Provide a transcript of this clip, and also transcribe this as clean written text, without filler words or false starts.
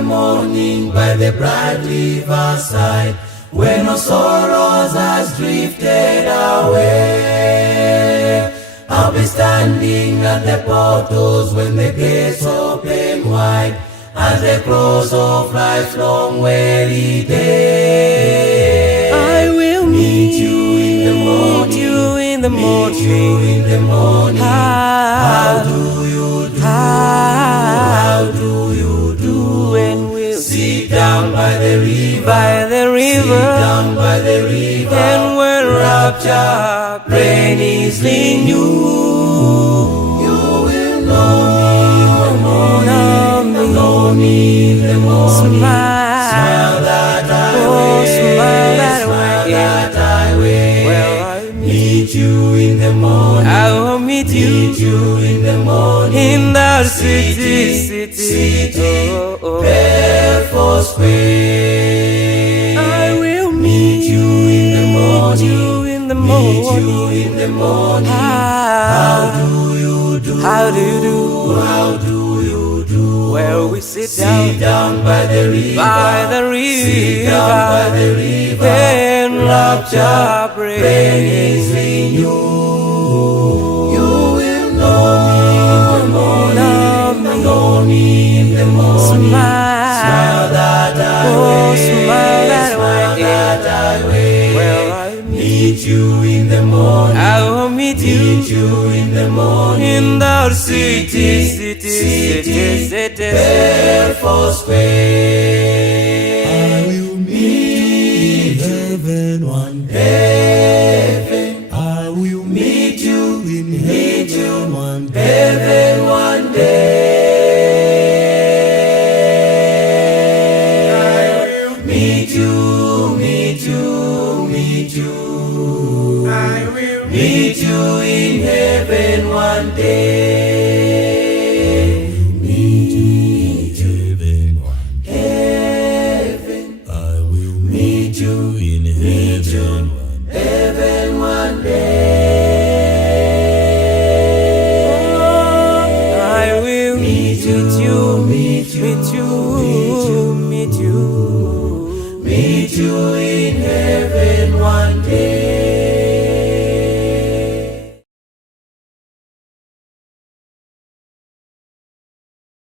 the morning by the bright riverside, when no sorrows has drifted away. I'll be standing at the portals when the gates open wide, as the close of life's long weary day. I will meet you in the morning. Meet you in the morning. Meet you in the morning. How do you do? How do you do? And we'll sit down by the river. By the river. Sit down by the river. And when rapture rain is renewed, you will know me in the morning. Smile that I wear. Smile that I wear. Well, I meet you in the morning. I will meet you in the morning. in the city. Therefore Square. I will meet you in the morning. Meet you in the morning. How do you do? How do you do? How do you do? Well, we sit down by the river. By the river. Sit down by the river. And rapture praise renewed. You will know me in the morning. Smile that I wear. Smile that I wear. Well, I meet you in the morning. I will meet you in the morning. in the city. Therefore Square. I will meet you in heaven one day. I will meet you in heaven one day. Heaven one day. I will meet you. I will meet you in heaven one day. Meet you in heaven one day. Heaven. I will meet you in heaven one day. Heaven one day. I will meet you in in heaven one day.